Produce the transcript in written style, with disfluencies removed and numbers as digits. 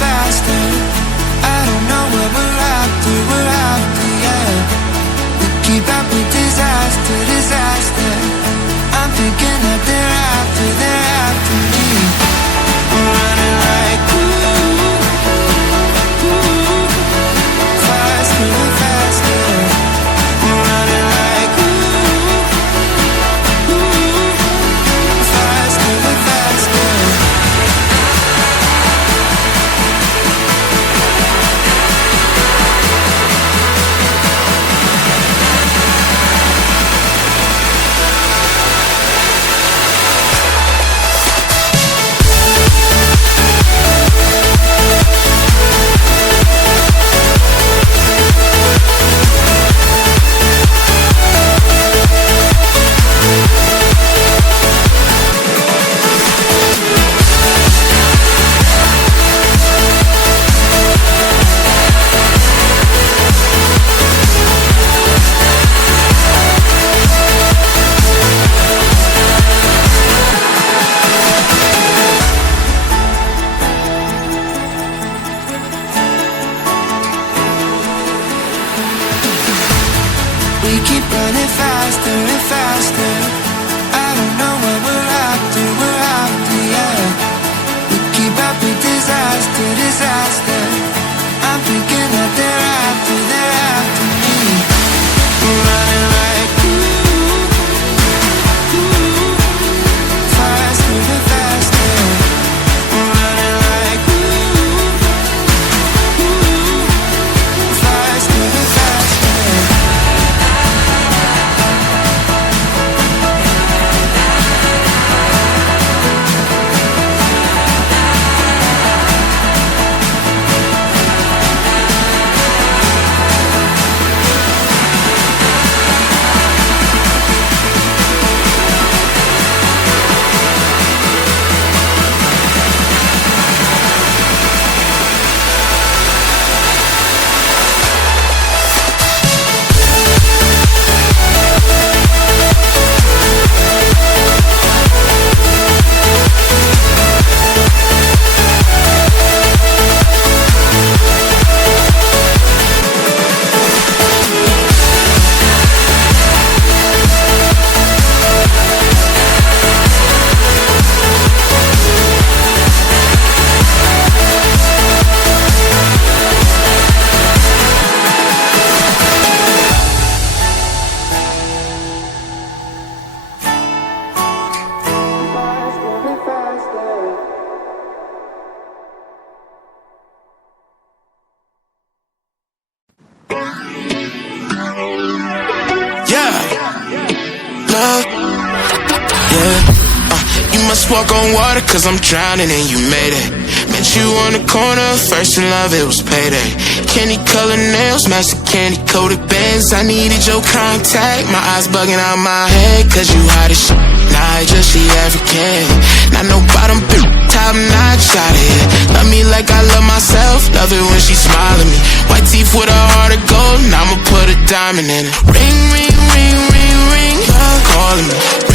faster. I don't know what we're after, yeah. We keep up with disaster, disaster. I'm thinking that they're after me. We're running like faster, faster. We're running like faster, faster. We keep running faster and faster. I don't know what we're after, yeah. We keep up with disaster, disaster. I'm thinking that they're after me. We're running like faster and faster. We're running like faster and faster. Walk on water cause I'm drowning and you made it. Met you on the corner, first in love, it was payday. Candy colored nails, match the candy coated bands. I needed your contact, my eyes bugging out my head. Cause you hot as shit, nah, I just she African. Not no bottom, top notch out of here. Love me like I love myself, love it when she smile at me. White teeth with a heart of gold, and I'ma put a diamond in it. Ring, ring, ring, ring, ring, love calling me.